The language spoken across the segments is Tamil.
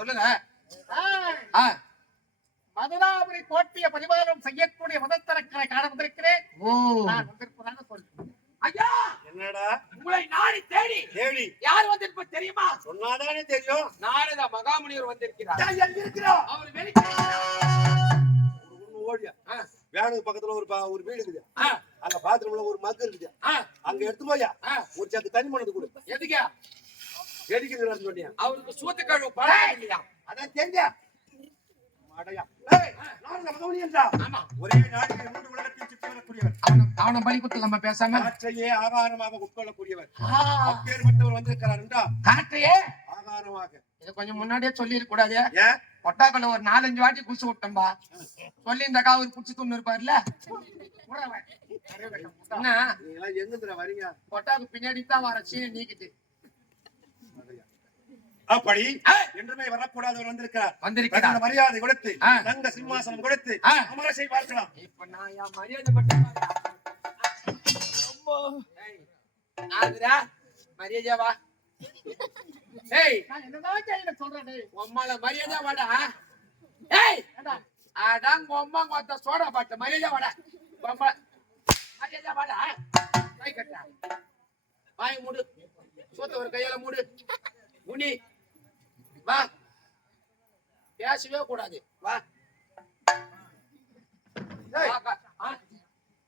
சொல்லுங்க. மதுராபுரி கோட்டைய பரிபாலம் செய்யக்கூடிய முதத்தரக்கரை காண வந்திருக்கிறேன். நான் வந்திருப்பதாக சொல்றேன். ஐயா என்னடா உங்களை நாடி தேடி தேடி யார் வந்திருப்ப தெரியுமா? சொன்னாதானே தெரியும். நாரத மகாமுனிவர் வந்திருக்கிறார். அவர் ஓடியா வேனுக்கு பக்கத்துல ஒரு வீடு இருக்குது. அங்க பாத்ரூம்ல ஒரு மக்கு இருக்குது. அங்க எடுத்து போயா ஒரு சக்கு தண்ணி மணந்து கொடு. எதுக்கா எதுக்கு சொன்னியா? அவருக்கு சூத்து கழுவு பழம் இல்லையா? அதான் தெரிஞ்சா ஒரே நாட்டில் மூன்று உலகத்தை சுற்றி வரக்கூடியவர். அவனை பலி குத்து நம்ம பேசாம காற்றையே ஆகாரமாக உட்கொள்ளக்கூடியவர். அப்பேற்பட்டவர் வந்திருக்கிறார் என்றா காற்றையே ஆகாரமாக. இதை கொஞ்சம் முன்னாடியே சொல்லி இருக்க கூடாது. கொட்டாக்கல்ல ஒரு 4-5 வாட்டி குடிச்சு விட்டோம்பா. சொல்லி இந்த காவல் குடிச்சு தூண்டு இருப்பாருல்ல. என்ன எங்க வரீங்க? கொட்டாக்கு பின்னாடி தான் வர சீனி நீக்கிட்டு அப்படி என்றுமே வரக்கூடாதவர் வந்திருக்கிறார். மரியாதை கொடுத்து தங்க சிம்மாசனம் கொடுத்து அமர செய்வார்களாம். இப்ப நான் என் மரியாதை மட்டும் மரியாதைவா என்னதான் கையில சொல்றேன் உம்மால மரியாதை வாடா. அதான் உம்மா மொத்த சோடா பாட்டு மரியாதை வாடா. மரியாதை வாடா. கை கட்டா வாய் மூடு. சோத்த ஒரு கையால மூடு. முனி வா. பேசவே கூடாது. வா.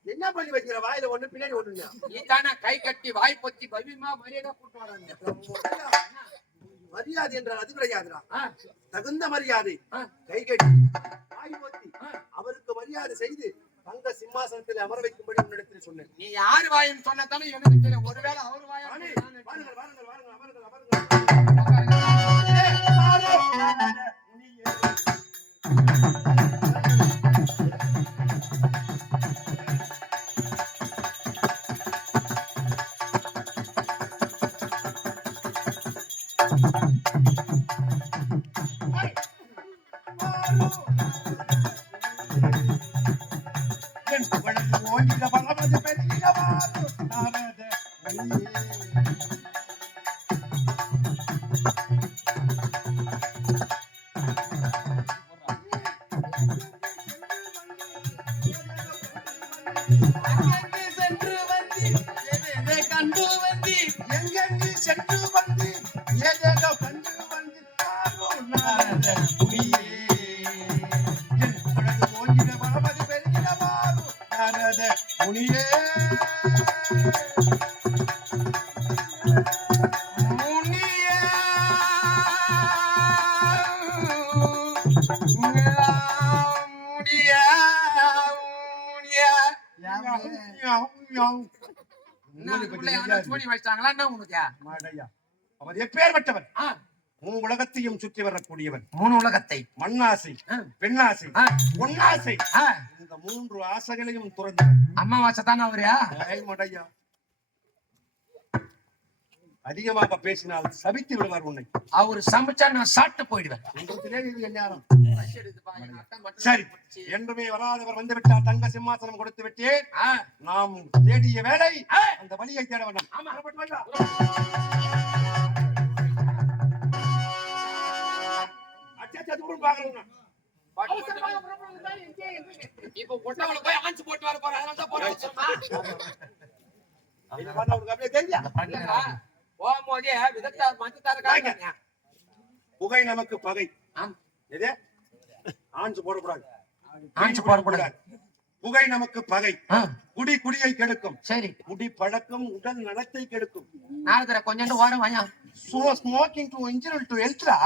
என்ன பண்ணி வைக்கிற? வாயில ஒண்ணு பின்னாடி ஒண்ணுங்க. நீ தானே கை கட்டி வாய் பொத்தி பவிமா மரியாதை கூட்டு வராங்க. மரியாதை என்றால் அது கிடையாதுடா. தகுந்த மரியாதை. கை கட்டி வாய் பொத்தி அவருக்கு மரியாதை செய்து தங்க சிம்மாசனத்தில் அமர வைக்கும்படி உன்னிடத்தில் சொன்னேன். நீ யார் வாயும் சொன்னதானே எனக்கு தெரியும். ஒருவேளை அவர் வாயா அவர் எப்பேற்பட்டவர்? மூணு உலகத்தையும் சுற்றி வரக்கூடியவர். 3 உலகத்தை மண்ணாசை, பெண்ணாசை, பொன்னாசை, இந்த 3 ஆசைகளையும் துறந்து அம்மாவாசை தானே அவரையா? அதிகமாக பேசினால் சபித்து விடுவார் உன்னை. அவரு சமைச்சா நான் சாப்பிட்டு போயிடுவேன். சரி, என்றுமே வராதவர் வந்து விட்டார். தங்க சிம்மாசனம் கொடுத்து விட்டேன். நாம் தேடிய வேலை அந்த வழியை தேட வேண்டும். இப்ப பொட்டவள போய் ஆஞ்சு போட்டு வர போற. அதனால தான் போறேன். போகும்போதே விதத்தார் மஞ்சத்தார புகை நமக்கு பகை. எது ஆஞ்சு போடக்கூடாது. ஆஞ்சு போடக்கூடாது. புகை நமக்கு பகை. குடி குடியை கெடுக்கும். சரி. குடி பழக்கம் உடல் நலத்தை கெடுக்கும். நாளை கொஞ்சம் ஓரம் வாயா. ஸ்மோக்கிங் டு இன்ஜுரி டு ஹெல்த்ரா.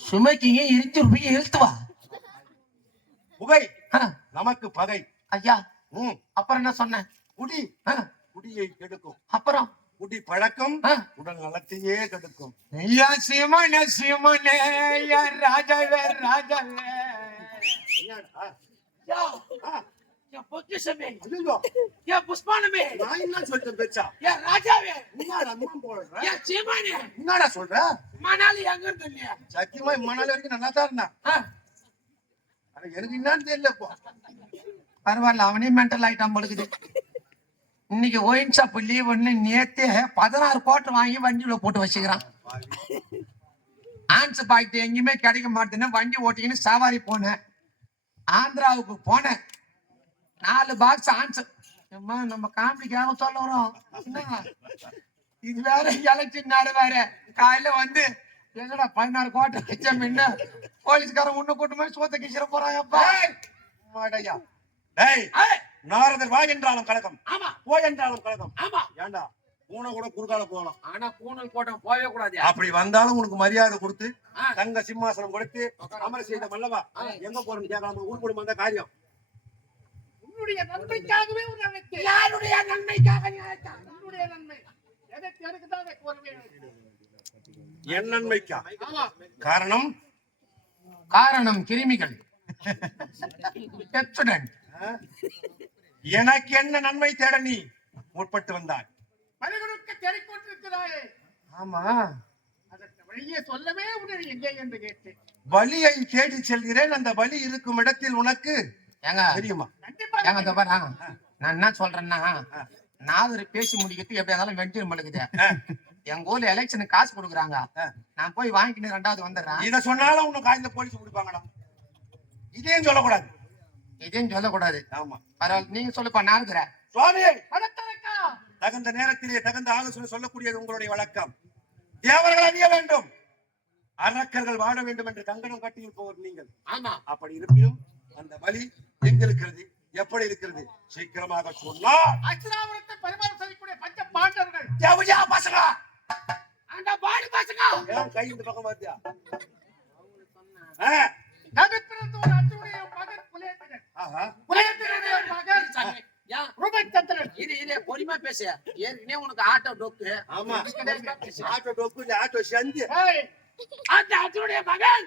ஸ்மோக்கிங் இன்ஜுரி ஹெல்த் வா. புகை நமக்கு பகை. ஐயா அப்புறம் என்ன சொன்ன? குடி குடியை கெடுக்கும். அப்புறம் குடி பழக்கம் உடல் நலத்தையே கெடுக்கும். சிமனே சிமனே ராஜாவே ராஜாவே பொக்கிஷமே புஷ்பானமே நான் என்ன சொல்றேன் பேச்சா? ராஜாவே என்னடா சொல்ற? மணாலி எங்க இருந்து இல்லையா? சத்தியமா மணாலி வரைக்கும் நல்லா தான் இருந்தான். எனக்கு என்னன்னு தெரியல. இப்போ பரவாயில்ல, அவனே மென்டல் ஆயிட்டான் பொழுது. இன்னைக்கு ஒயின் ஷாப் லீவ் ஒண்ணு நேத்தே 16 கோட்டை வாங்கி வண்டியில போட்டு வச்சுக்கிறான். ஆன்ஸ் பாக்கெட் எங்கேயுமே கிடைக்க மாட்டேன்னு வண்டி ஓட்டிக்கின்னு சவாரி போனேன். ஆந்திராவுக்கு போனேன். 4 பாக்ஸ் ஆன்ஸ். அம்மா நம்ம காமெடிக்காக சொல்ல வரோம். இது வேற எலெக்ஷன் நாடு வேற. காலையில வந்து எங்கடா 16 கோட்டை வச்ச முன்ன போலீஸ்காரன் உன்ன கூட்டு போய் சோத்த கிச்சிட போறாங்கப்பா. மாடையா டேய் நாரதர் வா என்றாலும் கலகம். ஆமா. போ என்றாலும் கலகம். ஆமா. ஏண்டா பூனை கூட குறுக்கால போகலாம். ஆனா பூனல் கோட்டை போகவே கூடாது. அப்படி வந்தாலும் உனக்கு மரியாதை கொடுத்து தங்க சிம்மாசனம் கொடுத்து அமர செய்த மல்லவா எங்க போறேன்னு கேட்கலாம். ஊர் குடும்பம் வந்த காரியம் உன்னுடைய நன்மைக்காகவே ஒரு அழைத்தேன். யாருடைய நன்மைக்காக நீ அழைத்தாய்? உன்னுடைய நன்மை எதற்கு எனக்குதான் கூறுவேன். என் நன்மைக்கா? ஆமா. காரணம் கிருமிகள். ஸ்டூடண்ட் எனக்கு என்ன நன்மை தேட நீ முற்பட்டு வந்தாய்? மனிதனுக்கு தேடிக்கொண்டிருக்கிறாயே. ஆமா. அதற்கு வழியே சொல்லவே உடனே எங்கே என்று கேட்டேன். வழியை தேடி செல்கிறேன். அந்த வழி இருக்கும் இடத்தில் உனக்கு ஏங்க தெரியுமா? கண்டிப்பா ஏங்க இதோ பாரு, நான் என்ன சொல்றேன்னா நாதர் பேசி முடிக்கிறது எப்படி இருந்தாலும் வெஞ்சூர் மழுக்குது. எங்க ஊர்ல எலெக்ஷனுக்கு காசு கொடுக்குறாங்க. நான் போய் வாங்கிக்கிட்டு 2வது வந்துடுறேன். இத சொன்னாலும் உனக்கு காய்ந்த போலீஸ் கொடுப்பாங்கடா. இதையும் சொல்லக்கூடாது. இதையும் சொல்லக்கூடாது. ஆமா பரவாயில்ல, நீங்க சொல்லுப்பா. நாரதர சுவாமி பணத்தரக்கா தகுந்த நேரத்திலே தகுந்த ஆலோசனை சொல்லக்கூடியது உங்களுடைய வழக்கம். தேவர்கள் அறிய வேண்டும், அரக்கர்கள் வாழ வேண்டும் என்று கங்கணம் கட்டியிருப்பவர் நீங்கள். ஆமா. அப்படி இருப்பினும் அந்த வழி எங்க இருக்கிறது, எப்படி இருக்கிறது சீக்கிரமாக சொன்னால். அசுராபுரத்தை பரிமாறம் செய்யக்கூடிய பஞ்ச பாண்டவர்கள் தேவஜா பசங்க அந்த பாடி பசங்க ஏன் கை இந்த பக்கம் பார்த்தியா? நடுப்பிறந்த ஒரு அச்சுடைய மகன் குலேந்திரன். ஆஹா குலேந்திரனுடைய மகன் ரூபச்சந்திரன். இது பொறுமையா பேசு. ஏற்கனவே உனக்கு ஆட்டோ டொக்கு. ஆமா ஆட்டோ டொக்கு இல்ல, ஆட்டோ சந்தி. ஏய் அந்த அச்சுடைய மகன்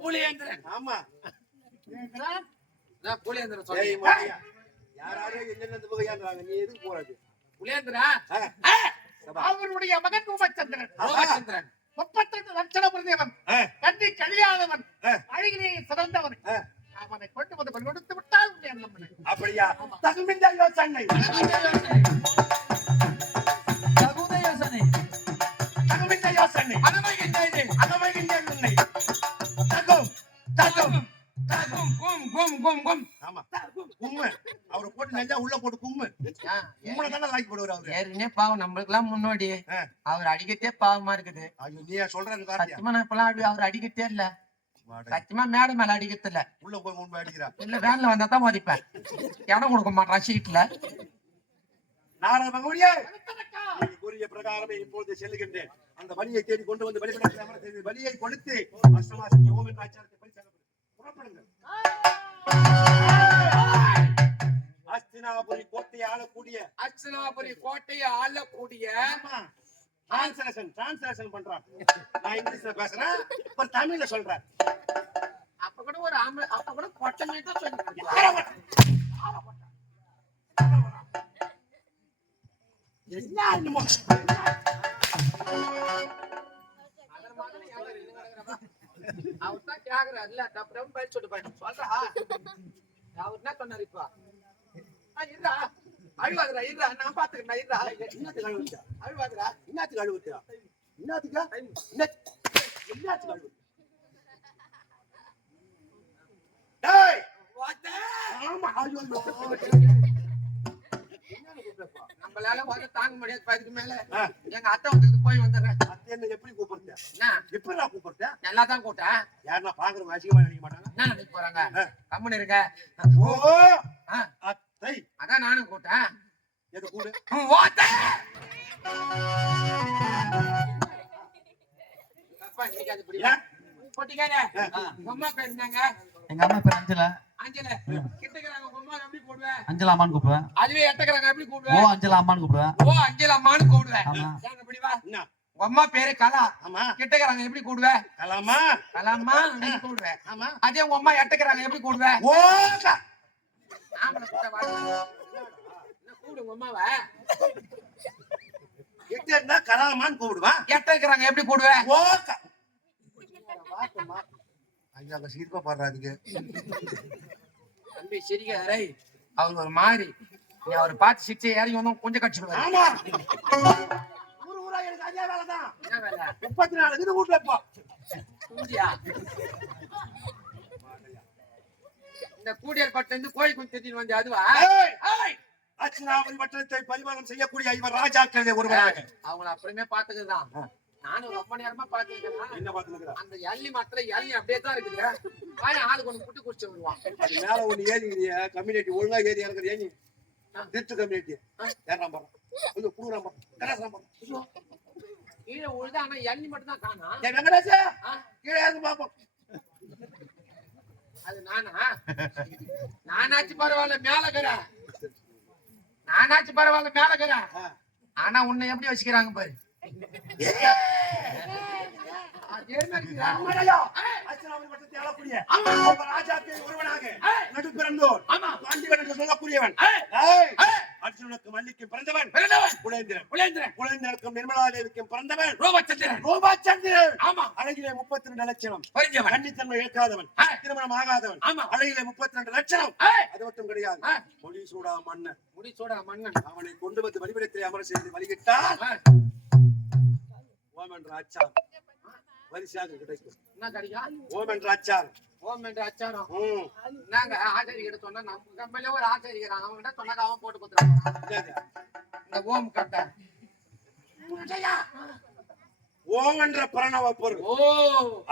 புலியேந்திரன். ஆமா குலேந்திரன் நான் புலியேந்திரன் ஏய் சொல்றேன். மாரியா யாராரோ என்னென்ன போயான்றாங்க, நீ எதுக்கு போறது? புலியேந்திரன் அவனுடைய மகன் ரூபச்சந்திரன். ரூபச்சந்திரன் 32 லட்சண பிரதேவன், கண்ணி கழியாதவன், அழகிலே சிறந்தவன். அவனை கொண்டு வந்து பலி கொடுத்து விட்டால் உன்னை எண்ணம் பண்ணு. அப்படியா? தகுந்த யோசனை தகுந்த யோசனை தகுந்த யோசனை அனுமதிக்கின்ற உன்னை தகும் தகும் தகும் கும் கும் கும் கும். ஆமா கும்மு. அவரை போட்டு நெஞ்சா உள்ள போட்டு கும்மு. கும்முல தானே லாக்கி போடுவார் அவரு. ஏற்கனவே பாவம் நம்மளுக்கு எல்லாம் முன்னோடி. அவர் அடிக்கத்தே பாவமா இருக்குது. ஐயோ நீ சொல்றது காரியம். சத்தியமா நான் இப்பெல்லாம் அவர் அடிக்கத்தே இல்ல. சத்தியமா மேடை மேல அடிக்கிறது இல்ல. உள்ள போய் முன்பு அடிக்கிறா. இல்ல வேன்ல வந்தா தான் மதிப்பேன். இடம் கொடுக்க மாட்டான் சீட்ல. நாரத மகமுடியே பணத்தரக்கா கூறிய பிரகாரமே இப்பொழுது செல்லுகின்றேன். அந்த வழியை தேடி கொண்டு வந்து வழிபட அமர செய்து வழியை கொடுத்து அஷ்டமாசக்தி ஓம் என்ற ஆச்சாரத்தை பரிசாக புறப்படுங்கள். அஸ்தினாபுரி கோட்டையை ஆளக்கூடிய அர்ச்சனாபுரி கோட்டையை ஆளக்கூடிய டிரான்ஸ்லேஷன் பண்றான். நான் இங்கிலீஷ்ல பேசுறேன், இப்ப தமிழ்ல சொல்றேன். அப்ப கூட ஒரு அப்ப கூட கொட்டமே தான் சொல்லி அவர் தான் கேக்குறாரு இல்ல. அப்புறம் பயிர் சொல்லிட்டு சொல்றா அவர் என்ன சொன்னாரு இப்ப? இருடா அழுவாதுரா இருடா நான் பாத்துக்கிறேன். இருடா இன்னத்துக்கு அழுவுச்சா? அழுவாதுரா இன்னத்துக்கு அழுவுச்சா? இன்னத்துக்கு அழுவு? டேய் ஆமா ஐயோ நம்மளால வந்து தாங்க முடியாது. அதுக்கு மேல எங்க அத்தை வந்து போய் வந்துடுறேன். அத்தை என்ன எப்படி கூப்பிடுறேன்? என்ன எப்படி நான் கூப்பிடுறேன்? நல்லா தான் கூட்டேன். யாருன்னா பாக்குறவங்க அசிங்கமா நினைக்க மாட்டாங்க. என்ன நினைக்க போறாங்க? கம்முன்னு இருக்க. ஓ அத்தை அதான் நானும் கூட்டேன். எது கூடு? ஓட்டை அப்பா இன்னைக்கு அது புரியல. போட்டிக்காரே உங்க அம்மா பேர் என்னங்க? எங்க அம்மா பேர் அஞ்சலா. அஞ்சல கிட்டக்கறாங்க. உங்க அம்மா எப்படி கூடுவேன்? அஞ்சலா அம்மான்னு கூப்பிடுவேன். அதுவே எட்டக்கறாங்க எப்படி ஓ கூடுவேன்? அஞ்சலா அம்மான்னு கூப்பிடுவேன். ஓ அஞ்சல அம்மான்னு கூடுவேன். ஆமா. ஏங்க இப்படி வா. என்ன? உங்க அம்மா பேரு கலா. ஆமா. கிட்டக்கறாங்க எப்படி கூடுவேன்? கலாமா. கலாமா எப்படி கூடுவேன்? ஆமா. அதே உங்க அம்மா எட்டக்கறாங்க எப்படி கூடுவேன்? ஓகா. ஆம்பளை கூட்ட வா. என்ன கூடு உங்க அம்மாவ? எட்டேன்னா கலாமான்னு கூப்பிடுவான். எட்டக்கறாங்க எப்படி கூடுவேன்? ஓகா. வாட்டமா. ஐயா அங்க சீர்ப்பா பாடுறாதுக்கு. தம்பி சிரிக்காதே. அவர் ஒரு மாதிரி நீ அவர் பார்த்து சிரிச்சு இறங்கி வந்தோம் கொஞ்சம் கட்சிடுவாரு. ஆமா. ஊரா எனக்கு அதே வேலை தான். என்ன வேலை? 34 இது வீட்டுல இப்போ குஞ்சியா? இந்த கூடியல் பட்டு இருந்து கோழி குஞ்சு திட்டின்னு வந்து அதுவா? ஏய்! ஏய்! அர்ச்சனாபுரி பட்டணத்தை பரிமாணம் செய்யக்கூடிய இவர் ராஜாக்களே ஒருவராக. அவங்கள அப்புறமே பாத்துக்கிறதான். நானும் ரொம்ப நேரமா பாத்துக்கிறேன். என்ன பாத்துக்கிறா? அந்த எள்ளி மாத்திர எள்ளி அப்படியே தான் இருக்குது. ஆளுக்கு ஒண்ணு புட்டு குடிச்சு விடுவான். அது மேல ஒண்ணு ஏறிக்கிறிய கம்யூனிட்டி ஒழுங்கா ஏறி இறங்குறியா நீ? திருட்டு கம்யூனிட்டி ஏறாம போறோம். கொஞ்சம் புடுறாம போறோம். கராசம் போறோம். கீழே உழுது ஆனா எள்ளி மட்டும் தான் காணா. ஏய் வெங்கடேஷா, கீழே இறங்கு பாப்போம். அது நானாச்சு பரவாயில்ல மேலக்கிறேன். நானாச்சு பரவாயில்ல மேலக்கிறேன். ஆனா உன்னை எப்படி வச்சுக்கிறாங்க பாரு. அர்ச்சனாபுரி பட்டணத்தை ஆளக்கூடிய இவர் ராஜாக்களே ஒருவனாக நடுப்பிறந்தோர் பாண்டிவன் சொல்லக்கூடியவன். அர்ஜுனனுக்கு மல்லிக்கும் பிறந்தவன் குலேந்திரனுக்கும் நிர்மலா தேவிக்கும் பிறந்தவன் ரோமச்சந்திரன். அழகிலே 32 லட்சணம், கன்னித்தன்மை ஏற்காதவன், திருமணம் ஆகாதவன், அழகிலே 32 லட்சணம். அது மட்டும் கிடையாது, முடிசூடா மன்னன். அவனை கொண்டு வந்து வழிபடத்தை அமர செய்து வழிகிட்டால் ஓம் என்ற அச்சாரம் வரிசையாக கிடைக்கும். என்ன கிடைக்கும்? ஓம் என்ற அச்சாரம். ஓம் என்ற அச்சாரம். நாங்க ஆச்சாரிகிட்ட சொன்னா நம்ம கம்பெனில ஒரு ஆச்சாரிக்கிறான். அவன்கிட்ட சொன்னாக்க அவன் போட்டு கொடுத்துருவான். இந்த ஓம் கட்ட ஓம் என்ற பிரணவ பொருள்.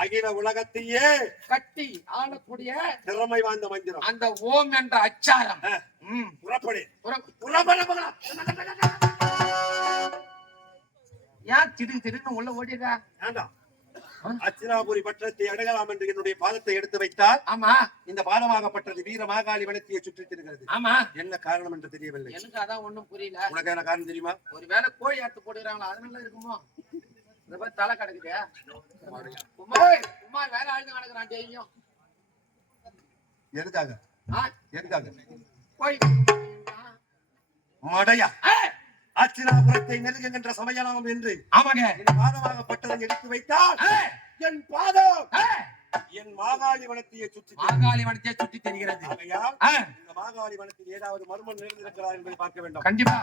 அகில உலகத்தையே கட்டி ஆளக்கூடிய திறமை வாய்ந்த மந்திரம். அந்த ஓம் என்ற அச்சாரம். புறப்படு. ஏன் திடீர்னு உள்ள ஓடிடுறா? அர்ச்சனாபுரி பட்டணத்தை அடங்கலாம் என்று என்னுடைய பாதத்தை எடுத்து வைத்தால், ஆமா, இந்த பாதமாகப்பட்டது வீர மாகாளி வனத்தையை சுற்றித் திரிகிறது. ஆமா, என்ன காரணம் என்று தெரியவில்லை. எனக்கு அதான் ஒண்ணும் புரியல. உனக்கு என்ன காரணம் தெரியுமா? ஒருவேளை கோழி அறுத்து போடுறாங்களா, அதனால இருக்குமோ? இந்த மாதிரி தலை கிடக்குதே. குமார் வேற ஆளுங்க கிடக்குறான் டெய்லியும். எதுக்காக? கோழி மடையா அர்ச்சனாபுரத்தை நெருங்குகின்ற சமயம் என்று பாதமாகப்பட்டதை எடுத்து வைத்தால் என் பாதம் என் மாகாளி வனத்தையை சுற்றி தெரிகிறது. இந்த மாகாளி வனத்தில் ஏதாவது மர்மம் நிறைந்திருக்கிறார் என்பதை பார்க்க வேண்டும். கண்டிப்பா.